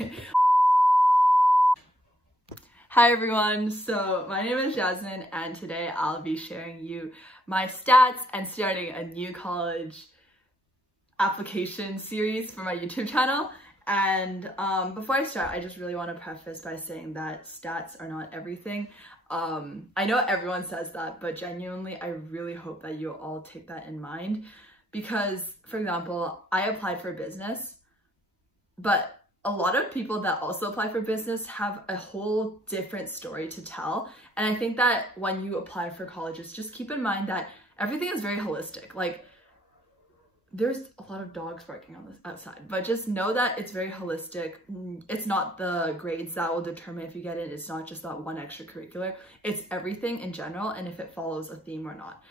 Okay. Hi everyone, so my name is Jasmine and today I'll be sharing you my stats and starting a new college application series for my YouTube channel. And before I start, I just really want to preface by saying that stats are not everything. I know everyone says that, but genuinely I really hope that you all take that in mind, because for example, I applied for business, but a lot of people that also apply for business have a whole different story to tell. And I think that when you apply for colleges, just keep in mind that everything is very holistic. Like, there's a lot of dogs barking on this outside, but just know that it's very holistic. It's not the grades that will determine if you get in. It's not just that one extracurricular. It's everything in general, and if it follows a theme or not.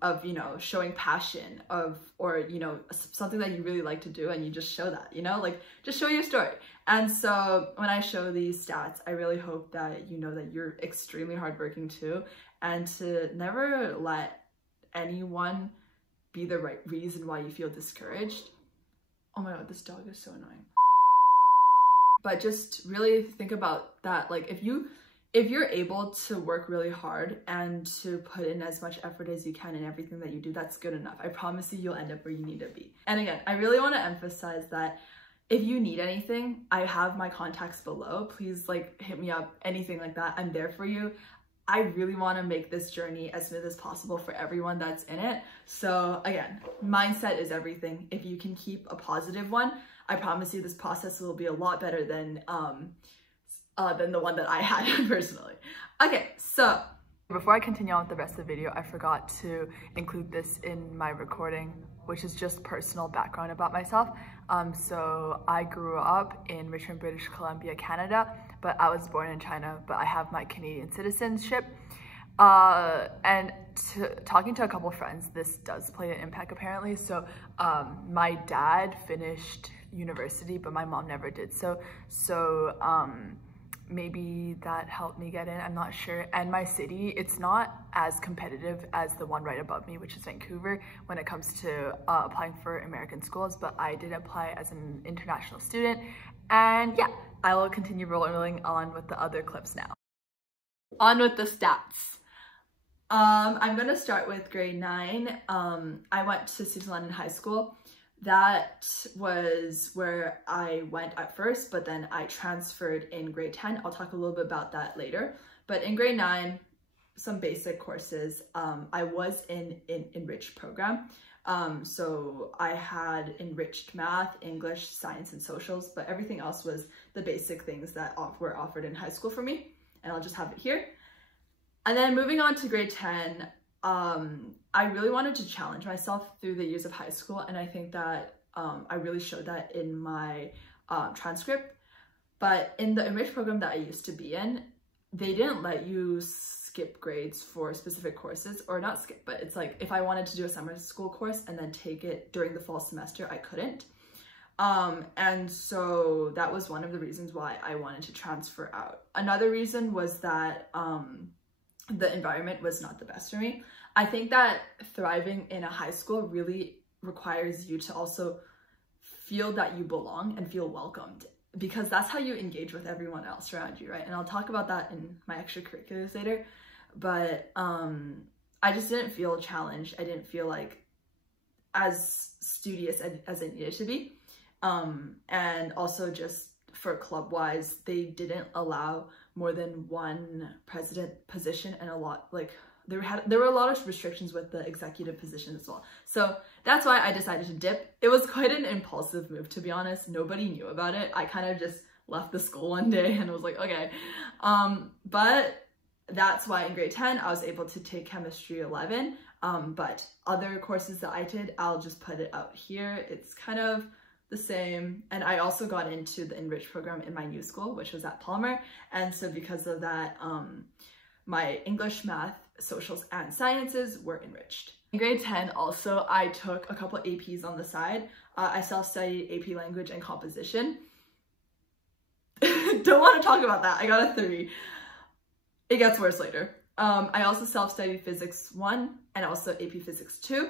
Of, you know, showing passion or, you know, something that you really like to do, and you just show that, you know, like, just show your story. And so when I show these stats, I really hope that you know that you're extremely hardworking too, and to never let anyone be the right reason why you feel discouraged. Oh my god, this dog is so annoying. But just really think about that. Like, if you're able to work really hard and to put in as much effort as you can in everything that you do, that's good enough. I promise you, you'll end up where you need to be. And again, I really want to emphasize that if you need anything, I have my contacts below. Please, like, hit me up, anything like that. I'm there for you. I really want to make this journey as smooth as possible for everyone that's in it. So again, mindset is everything. If you can keep a positive one, I promise you this process will be a lot better than the one that I had personally. Okay, so before I continue on with the rest of the video, I forgot to include this in my recording, which is just personal background about myself. So I grew up in Richmond, British Columbia, Canada, but I was born in China, but I have my Canadian citizenship. And talking to a couple friends, this does play an impact apparently. So my dad finished university, but my mom never did. So maybe that helped me get in, I'm not sure. And my city, it's not as competitive as the one right above me, which is Vancouver, when it comes to applying for American schools, but I did apply as an international student. And yeah, I will continue rolling on with the other clips now. On with the stats. I'm gonna start with grade 9. I went to Susan London High School. That was where I went at first, but then I transferred in grade 10. I'll talk a little bit about that later. But in grade 9, some basic courses. I was in an enriched program. So I had enriched math, English, science, and socials, but everything else was the basic things that were offered in high school for me. And I'll just have it here. And then moving on to grade 10, I really wanted to challenge myself through the years of high school, and I think that I really showed that in my transcript. But in the enriched program that I used to be in, they didn't let you skip grades for specific courses, or not skip, but it's like if I wanted to do a summer school course and then take it during the fall semester, I couldn't. And so that was one of the reasons why I wanted to transfer out. Another reason was that the environment was not the best for me. I think that thriving in a high school really requires you to also feel that you belong and feel welcomed, because that's how you engage with everyone else around you, right? And I'll talk about that in my extracurriculars later. But I just didn't feel challenged. I didn't feel like as studious as I needed to be. And also just for club-wise, they didn't allow more than one president position, and a lot, like, there were a lot of restrictions with the executive position as well. So that's why I decided to dip. It was quite an impulsive move, to be honest. Nobody knew about it. I kind of just left the school one day and was like, okay. But that's why in grade 10, I was able to take chemistry 11. But other courses that I did, I'll just put it out here. It's kind of the same. And I also got into the enriched program in my new school, which was at Palmer. And so because of that, my English, math, socials, and sciences were enriched. In grade 10 also, I took a couple APs on the side. I self-studied AP language and composition. Don't want to talk about that. I got a 3. It gets worse later. I also self-studied physics 1 and also AP physics 2.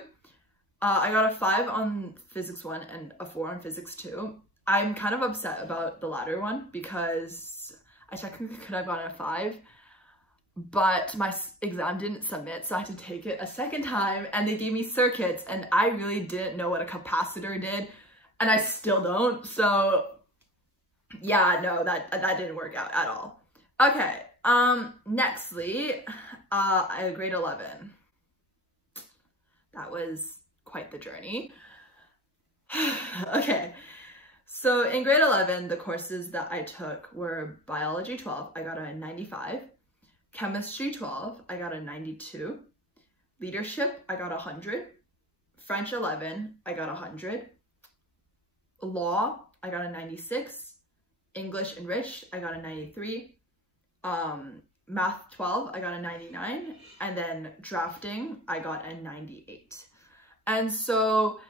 I got a 5 on physics 1 and a 4 on physics 2. I'm kind of upset about the latter one because I technically could have gotten a 5, but my exam didn't submit, so I had to take it a second time, and they gave me circuits, and I really didn't know what a capacitor did, and I still don't. So yeah, no, that didn't work out at all. Okay, nextly, grade 11. That was quite the journey. Okay, so in grade 11, the courses that I took were Biology 12, I got a 95, Chemistry 12, I got a 92, Leadership, I got 100, French 11, I got 100, Law, I got a 96, English Enriched, I got a 93, Math 12, I got a 99, and then Drafting, I got a 98. And so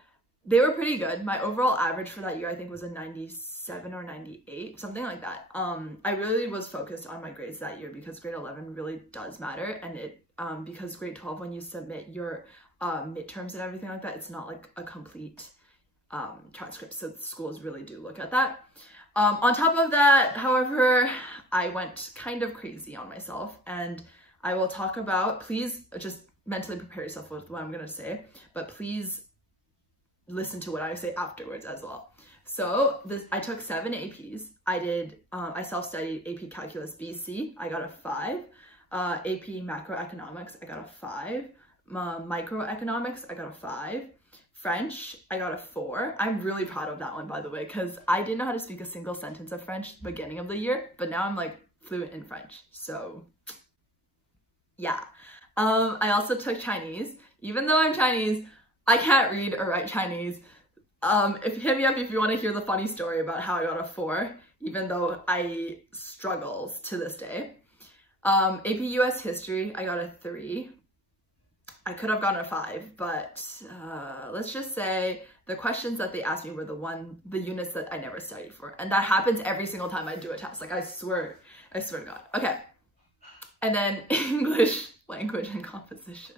they were pretty good. My overall average for that year, I think, was a 97 or 98, something like that. I really was focused on my grades that year because grade 11 really does matter. And it because grade 12, when you submit your midterms and everything like that, it's not like a complete transcript. So schools really do look at that. On top of that, however, I went kind of crazy on myself, and I will talk about, please just mentally prepare yourself with what I'm going to say, but please listen to what I say afterwards as well. So I took 7 APs. I self-studied AP Calculus BC. I got a 5. AP Macroeconomics, I got a 5. Microeconomics, I got a 5. French, I got a 4. I'm really proud of that one, by the way, because I didn't know how to speak a single sentence of French at the beginning of the year, but now I'm like fluent in French. So yeah. I also took Chinese. Even though I'm Chinese, I can't read or write Chinese. Hit me up if you want to hear the funny story about how I got a 4, even though I struggle to this day. AP US History, I got a 3. I could have gotten a 5, but let's just say the questions that they asked me were the units that I never studied for. And that happens every single time I do a test. Like, I swear to God. Okay. And then English, Language, and Composition.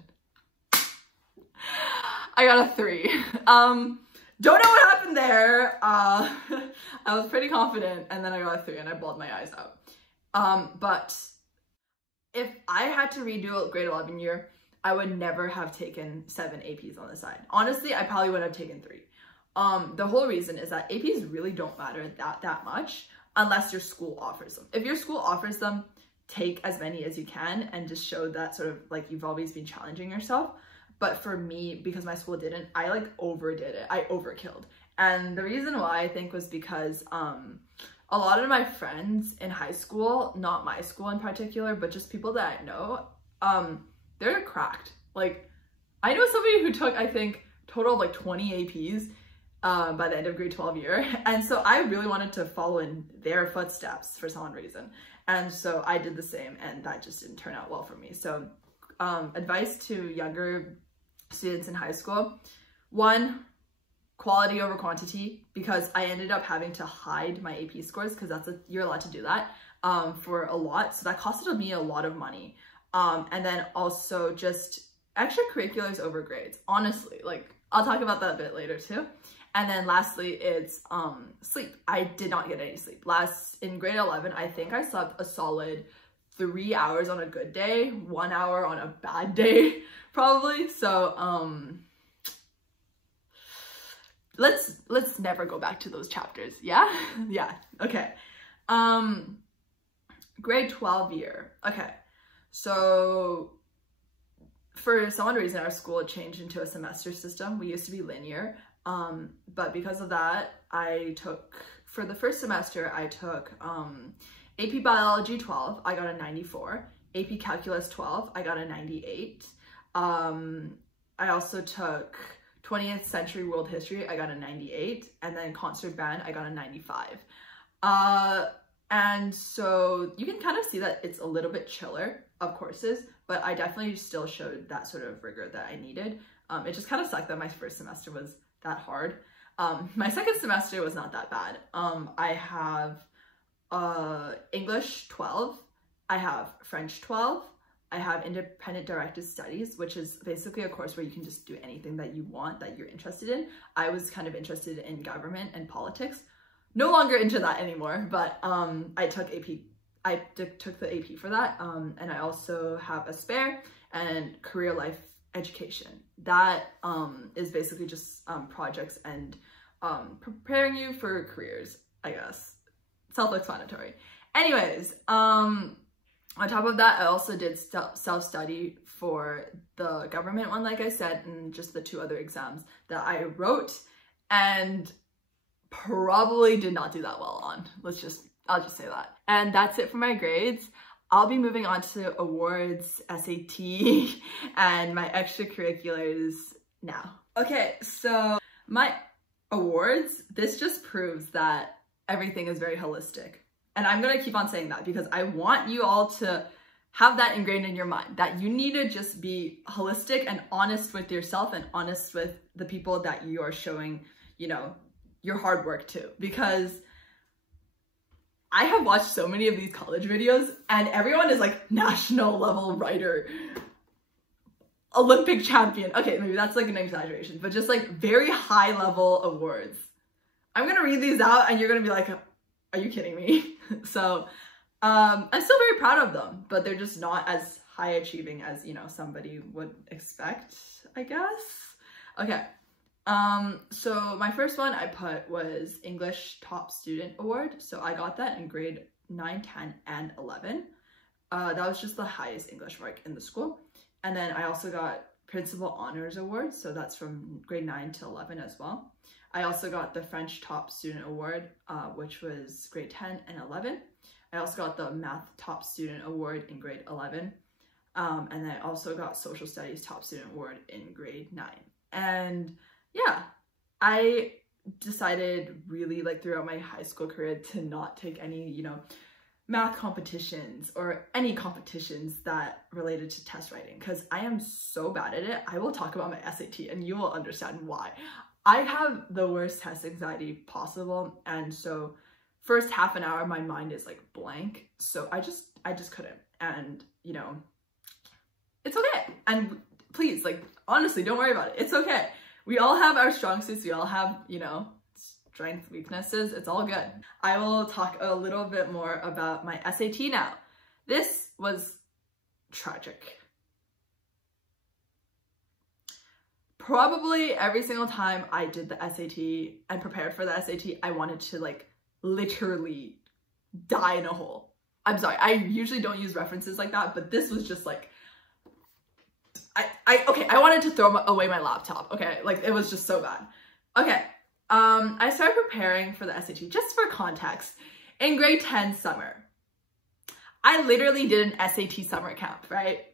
I got a 3. Don't know what happened there. I was pretty confident, and then I got a 3 and I bawled my eyes out. But if I had to redo a grade 11 year, I would never have taken 7 APs on the side. Honestly, I probably would have taken 3. The whole reason is that APs really don't matter that much unless your school offers them. If your school offers them, take as many as you can and just show that sort of like you've always been challenging yourself. But for me, because my school didn't, I like overdid it. I overkilled. And the reason why I think was because a lot of my friends in high school, not my school in particular, but just people that I know, they're cracked. Like, I know somebody who took, I think, total of like 20 APs by the end of grade 12 year. And so I really wanted to follow in their footsteps for some reason. And so I did the same, and that just didn't turn out well for me. So advice to younger students in high school: 1, quality over quantity, because I ended up having to hide my AP scores because you're allowed to do that for a lot. So that costed me a lot of money. And then also just extracurriculars over grades. Honestly, like, I'll talk about that a bit later too. And then lastly, it's sleep. I did not get any sleep. In grade 11, I think I slept a solid 3 hours on a good day, 1 hour on a bad day, probably. So let's never go back to those chapters. Yeah? Yeah. Okay. Grade 12 year. Okay. So for some reason, our school changed into a semester system. We used to be linear. But because of that, for the first semester, I took AP Biology 12, I got a 94. AP Calculus 12, I got a 98. I also took 20th Century World History, I got a 98. And then Concert Band, I got a 95. And so you can kind of see that it's a little bit chiller of courses, but I definitely still showed that sort of rigor that I needed. It just kind of sucked that my first semester was that hard. My second semester was not that bad. I have English 12, I have French 12, I have Independent Directed Studies, which is basically a course where you can just do anything that you want, that you're interested in. I was kind of interested in government and politics, no longer into that anymore, but I took took the AP for that, and I also have a spare and career life education. That is basically just projects and preparing you for careers, I guess. Self-explanatory. Anyways, on top of that, I also did self-study for the government one, like I said, and just the 2 other exams that I wrote and probably did not do that well on. I'll just say that. And that's it for my grades. I'll be moving on to awards, SAT, and my extracurriculars now. Okay, so my awards, this just proves that everything is very holistic. And I'm gonna keep on saying that because I want you all to have that ingrained in your mind, that you need to just be holistic and honest with yourself and honest with the people that you are showing, you know, your hard work to. Because I have watched so many of these college videos and everyone is like national level writer, Olympic champion. Okay, maybe that's like an exaggeration, but just like very high level awards. I'm gonna read these out and you're gonna be like, are you kidding me? So I'm still very proud of them, but they're just not as high achieving as, you know, somebody would expect, I guess. Okay. So my first one I put was English Top Student Award. So I got that in grade 9, 10, and 11. That was just the highest English mark in the school. And then I also got Principal Honors Award. So that's from grade 9 to 11 as well. I also got the French Top Student Award, which was grade 10 and 11. I also got the Math Top Student Award in grade 11. And then I also got Social Studies Top Student Award in grade 9. And yeah, I decided really like throughout my high school career to not take any, you know, math competitions or any competitions that related to test writing because I am so bad at it. I will talk about my SAT and you will understand why. I have the worst test anxiety possible, and so first half an hour my mind is like blank, so I just couldn't. And you know, it's okay, and please, like, honestly, don't worry about it. It's okay. We all have our strong suits. We all have, you know, strengths, weaknesses. It's all good. I will talk a little bit more about my SAT now. This was tragic. Probably every single time I did the SAT and prepared for the SAT, I wanted to like literally die in a hole. I'm sorry, I usually don't use references like that, but this was just like, okay, I wanted to throw away my laptop, okay? Like, it was just so bad. Okay, I started preparing for the SAT, just for context, in grade 10 summer. I literally did an SAT summer camp, right?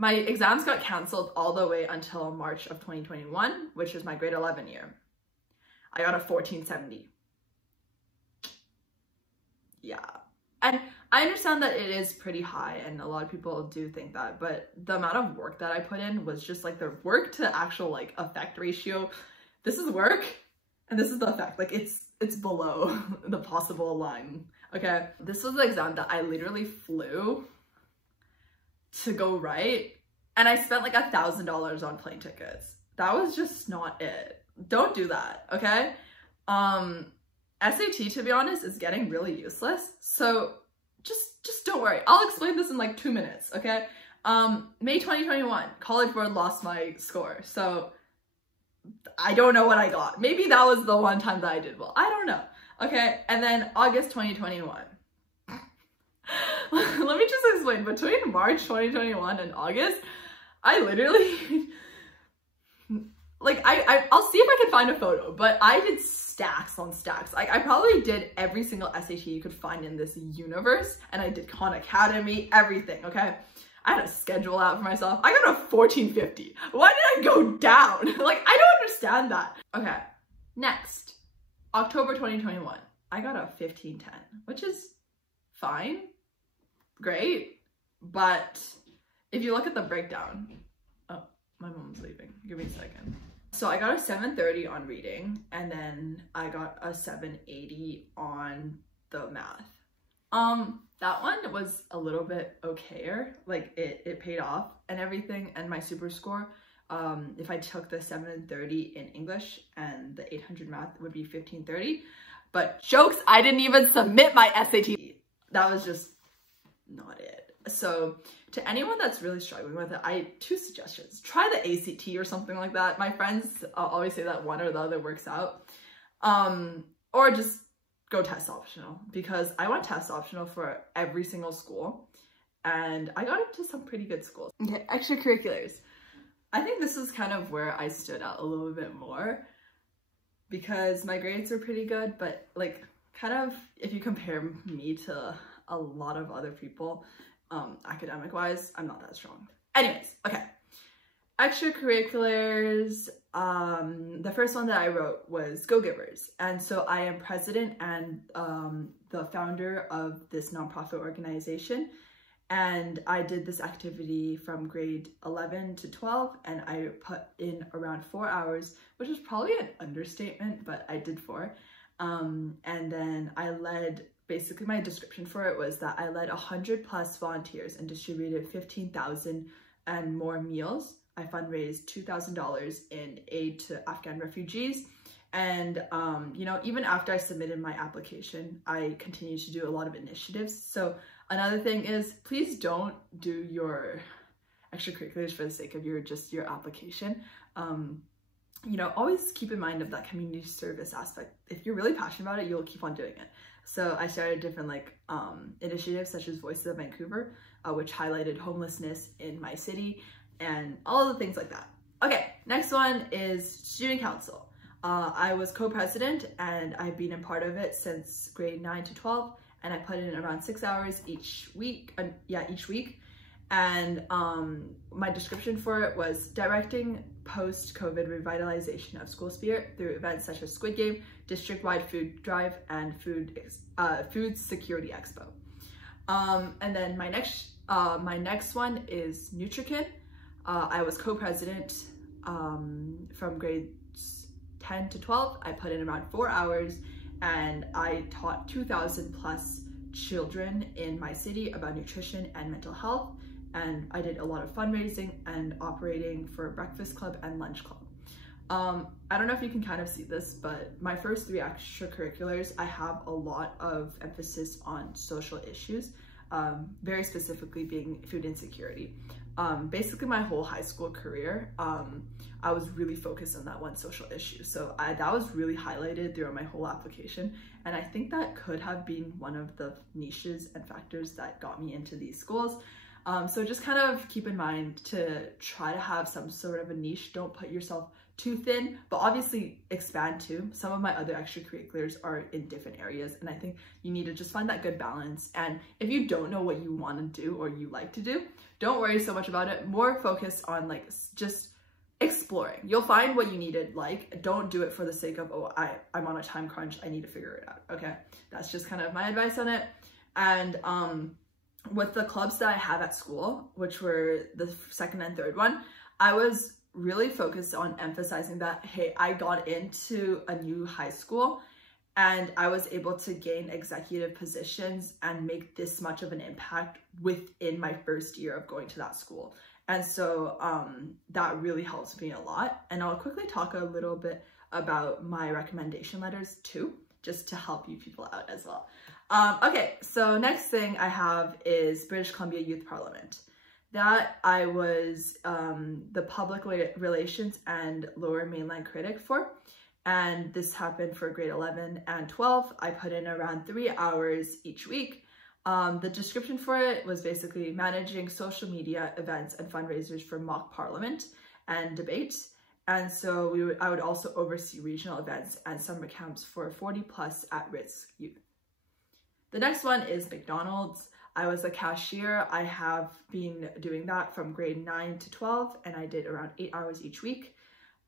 My exams got canceled all the way until March of 2021, which was my grade 11 year. I got a 1470. Yeah. And I understand that it is pretty high and a lot of people do think that, but the amount of work that I put in was just like the work to actual like effect ratio. This is work and this is the effect. Like it's below the possible line. Okay. This was the exam that I literally flew to go write, and I spent like $1,000 on plane tickets. That was just not it. Don't do that, okay? SAT, to be honest, is getting really useless, so just don't worry. I'll explain this in like 2 minutes, okay? May 2021, College Board lost my score, so I don't know what I got. Maybe that was the one time that I did well. I don't know, okay? And then August 2021. Let me just explain. Between March 2021 and August, I literally, like, I'll see if I can find a photo, but I did stacks on stacks. Like, I probably did every single SAT you could find in this universe, and I did Khan Academy, everything, okay? I had a schedule out for myself. I got a 1450. Why did I go down? Like, I don't understand that. Okay, next, October 2021. I got a 1510, which is fine. Great, but if you look at the breakdown, oh, my mom's leaving, give me a second. So I got a 730 on reading, and then I got a 780 on the math. That one was a little bit okayer, like it paid off and everything, and my super score if I took the 730 in English and the 800 math, it would be 1530. But jokes, I didn't even submit my SAT. That was just not it. So to anyone that's really struggling with it, two suggestions. Try the ACT or something like that. My friends always say that one or the other works out. Or just go test optional, because I went test optional for every single school and I got into some pretty good schools. Okay, extracurriculars. I think this is kind of where I stood out a little bit more because my grades were pretty good, but like kind of if you compare me to a lot of other people, academic wise, I'm not that strong. Anyways, okay. Extracurriculars, the first one that I wrote was Go Givers. And so I am president and the founder of this nonprofit organization. And I did this activity from grade 11 to 12, and I put in around 4 hours, which is probably an understatement, but I did 4. And then I led, basically my description for it was that I led 100+ volunteers and distributed 15,000 and more meals. I fundraised $2,000 in aid to Afghan refugees. And, you know, even after I submitted my application, I continued to do a lot of initiatives. So another thing is, please don't do your extracurriculars for the sake of your application. You know, always keep in mind of that community service aspect. If you're really passionate about it, you'll keep on doing it. So I started different initiatives such as Voices of Vancouver, which highlighted homelessness in my city and all of the things like that. Okay, next one is Student Council. I was co-president and I've been a part of it since grade 9 to 12, and I put in around 6 hours each week. And my description for it was directing post-COVID revitalization of school spirit through events such as Squid Game, district-wide food drive, and food security expo. And then my next one is NutriKin. I was co-president from grades 10 to 12. I put in around 4 hours, and I taught 2,000+ children in my city about nutrition and mental health. And I did a lot of fundraising and operating for Breakfast Club and Lunch Club. I don't know if you can kind of see this, but my first 3 extracurriculars, I have a lot of emphasis on social issues, very specifically being food insecurity. Basically my whole high school career, I was really focused on that one social issue. So that was really highlighted throughout my whole application. And I think that could have been one of the niches and factors that got me into these schools. So just kind of keep in mind to try to have some sort of a niche. Don't put yourself too thin, but obviously expand too. Some of my other extracurriculars are in different areas, and I think you need to just find that good balance. And if you don't know what you want to do or you like to do, don't worry so much about it. More focus on just exploring. You'll find what you needed. Don't do it for the sake of, oh, I'm on a time crunch, I need to figure it out. Okay, that's just kind of my advice on it. And with the clubs that I have at school, which were the second and third one, I was really focused on emphasizing that, hey, I got into a new high school and I was able to gain executive positions and make this much of an impact within my first year of going to that school. And so that really helps me a lot. And I'll quickly talk a little bit about my recommendation letters too, just to help you people out as well. Okay, so next thing I have is British Columbia Youth Parliament. That I was the public relations and lower mainland critic for. And this happened for grade 11 and 12. I put in around 3 hours each week. The description for it was basically managing social media events and fundraisers for mock parliament and debates. And so I would also oversee regional events and summer camps for 40+ at-risk youth. The next one is McDonald's. I was a cashier. I have been doing that from grade 9 to 12, and I did around 8 hours each week.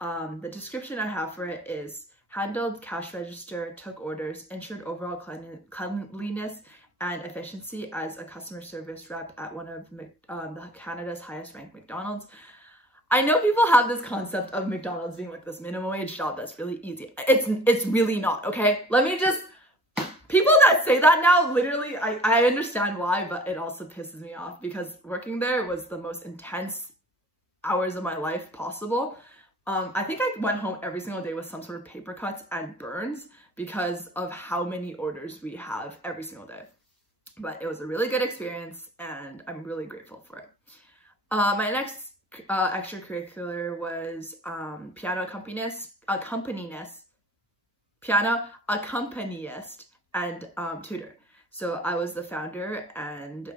The description I have for it is handled cash register, took orders, ensured overall cleanliness and efficiency as a customer service rep at one of Canada's highest ranked McDonald's. I know people have this concept of McDonald's being like this minimum wage job that's really easy. It's really not, okay? People that say that now, literally, I understand why, but it also pisses me off because working there was the most intense hours of my life possible. I think I went home every single day with some sort of paper cuts and burns because of how many orders we have every single day. But it was a really good experience and I'm really grateful for it. My next extracurricular was piano accompanist, and tutor. So I was the founder and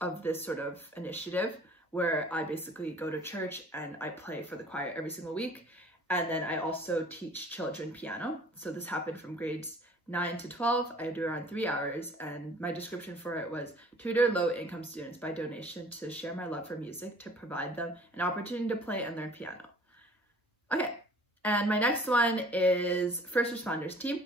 of this sort of initiative where I basically go to church and I play for the choir every single week. And then I also teach children piano. So this happened from grades 9 to 12. I do around 3 hours, and my description for it was tutor low-income students by donation to share my love for music, to provide them an opportunity to play and learn piano. Okay, and my next one is first responders team.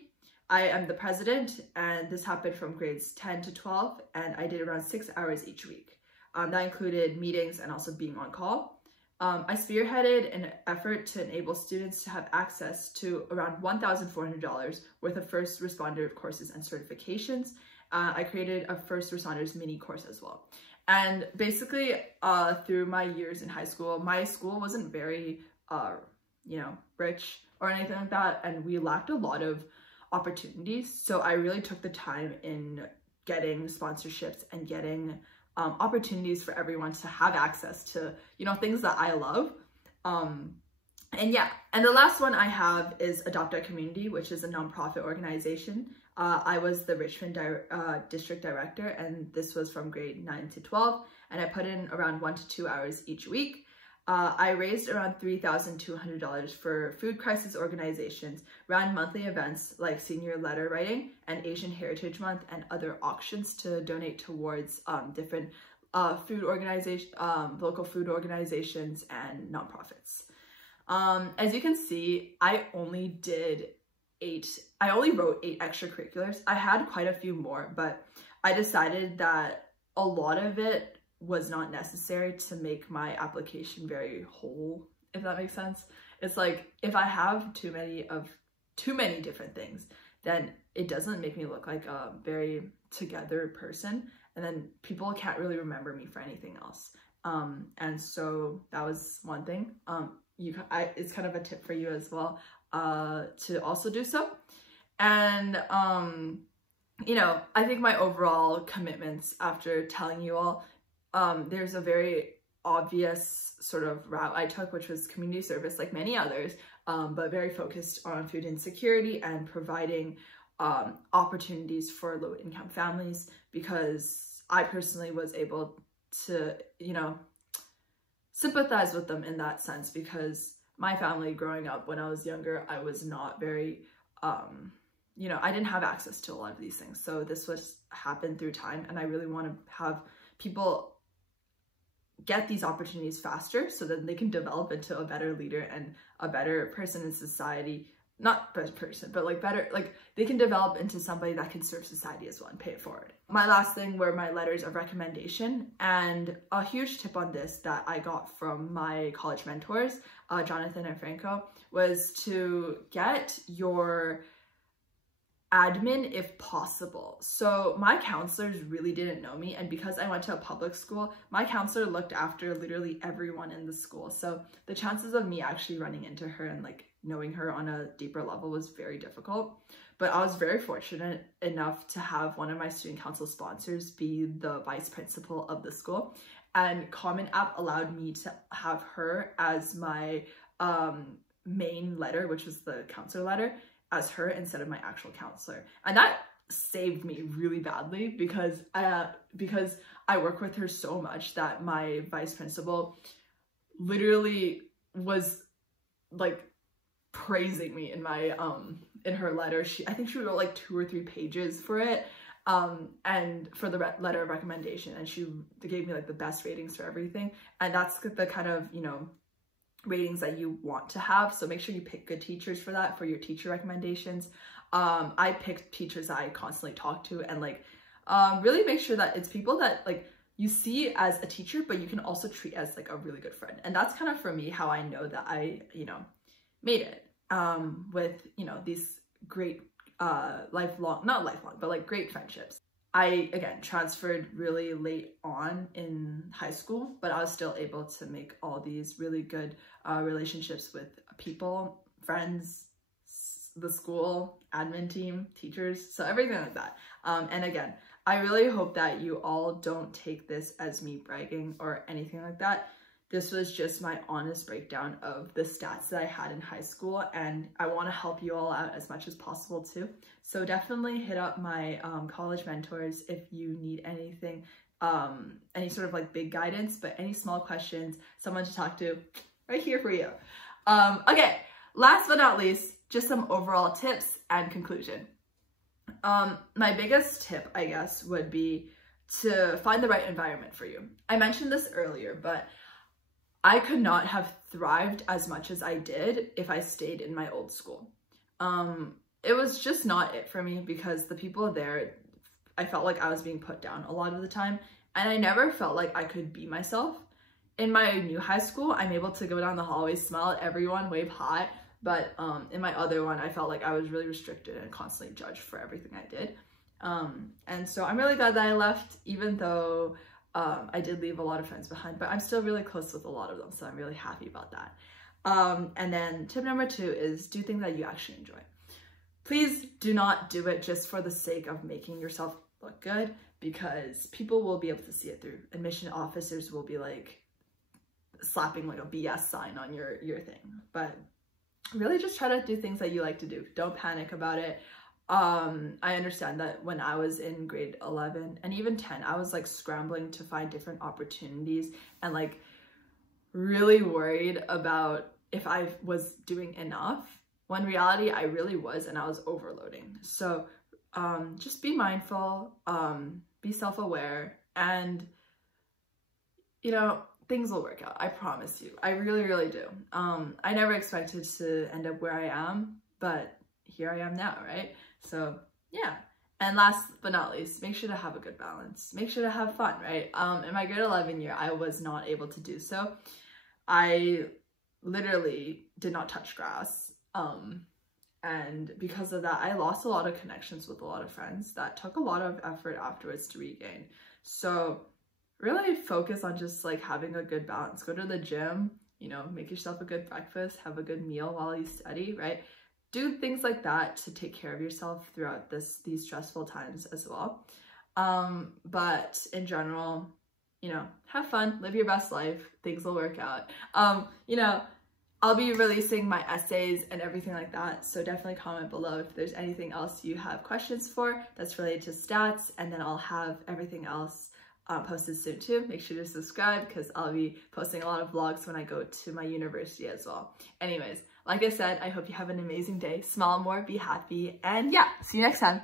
I am the president, and this happened from grades 10 to 12, and I did around 6 hours each week. That included meetings and also being on call. I spearheaded an effort to enable students to have access to around $1,400 worth of first responder courses and certifications. I created a first responders mini course as well. And basically, through my years in high school, my school wasn't very, rich or anything like that. And we lacked a lot of opportunities. So I really took the time in getting sponsorships and getting opportunities for everyone to have access to, things that I love. And the last one I have is Adopt Our Community, which is a nonprofit organization. I was the Richmond district director, and this was from grade 9 to 12, and I put in around 1 to 2 hours each week. I raised around $3,200 for food crisis organizations, ran monthly events like senior letter writing and Asian Heritage Month, and other auctions to donate towards different local food organizations and nonprofits. As you can see, I only wrote 8 extracurriculars. I had quite a few more, but I decided that a lot of it was not necessary to make my application very whole, if that makes sense. It's like, if I have too many different things, then it doesn't make me look like a very together person, and then people can't really remember me for anything else. And so that was one thing. It's kind of a tip for you as well, to also do so. And I think my overall commitments after telling you all, there's a very obvious sort of route I took, which was community service like many others, but very focused on food insecurity and providing opportunities for low-income families, because I personally was able to, sympathize with them in that sense, because my family growing up when I was younger, I was not very, I didn't have access to a lot of these things. So this happened through time, and I really want to have people get these opportunities faster so that they can develop into a better leader and a better person in society. Not best person, but they can develop into somebody that can serve society as well and pay it forward. My last thing were my letters of recommendation, and a huge tip on this that I got from my college mentors, Jonathan and Franco, was to get your admin if possible. So my counselors really didn't know me, and because I went to a public school, my counselor looked after literally everyone in the school. So the chances of me actually running into her and knowing her on a deeper level was very difficult. But I was very fortunate enough to have one of my student council sponsors be the vice principal of the school, and Common App allowed me to have her as my main letter, which was the counselor letter, as her instead of my actual counselor. And that saved me really badly, because I work with her so much that my vice principal literally was praising me in my in her letter. I think she wrote 2 or 3 pages for it, and for the letter of recommendation, and they gave me the best ratings for everything. And that's the kind of ratings that you want to have. So make sure you pick good teachers for that, for your teacher recommendations. I picked teachers that I constantly talk to, and really make sure that it's people that you see as a teacher, but you can also treat as a really good friend. And that's kind of, for me, how I know that I made it with these great not lifelong, but great friendships. I, again, transferred really late on in high school, but I was still able to make all these really good relationships with people, friends, the school, admin team, teachers, so everything like that. And again, I really hope that you all don't take this as me bragging or anything like that. This was just my honest breakdown of the stats that I had in high school, and I want to help you all out as much as possible too. So definitely hit up my college mentors if you need anything, any sort of like big guidance, but any small questions, someone to talk to, right here for you. Okay, last but not least, just some overall tips and conclusion. My biggest tip, I guess, would be to find the right environment for you. I mentioned this earlier, but I could not have thrived as much as I did if I stayed in my old school. It was just not it for me because the people there, I felt like I was being put down a lot of the time, and I never felt like I could be myself. In my new high school, I'm able to go down the hallway, smile at everyone, wave hi, but in my other one, I felt like I was really restricted and constantly judged for everything I did. And so I'm really glad that I left, even though I did leave a lot of friends behind, but I'm still really close with a lot of them, so I'm really happy about that. And then tip number 2 is do things that you actually enjoy. Please do not do it just for the sake of making yourself look good, because people will be able to see it through. Admission officers will be like slapping like a BS sign on your thing. But really just try to do things that you like to do. Don't panic about it. I understand that when I was in grade 11 and even 10, I was like scrambling to find different opportunities and like really worried about if I was doing enough, when in reality I really was, and I was overloading. So just be mindful, be self-aware, and you know, things will work out. I promise you. I really, really do. I never expected to end up where I am, but here I am now, right? So yeah. And last but not least, make sure to have a good balance. Make sure to have fun, right? In my grade 11 year, I was not able to do so. I literally did not touch grass. And because of that, I lost a lot of connections with a lot of friends that took a lot of effort afterwards to regain. So really focus on just like having a good balance. Go to the gym, you know, make yourself a good breakfast, have a good meal while you study, right? Do things like that to take care of yourself throughout these stressful times as well. But in general, you know, have fun, live your best life, things will work out. You know, I'll be releasing my essays and everything like that, so definitely comment below if there's anything else you have questions for that's related to stats, and then I'll have everything else posted soon too. Make sure to subscribe because I'll be posting a lot of vlogs when I go to my university as well. Anyways, like I said, I hope you have an amazing day. Smile more, be happy, and yeah, see you next time.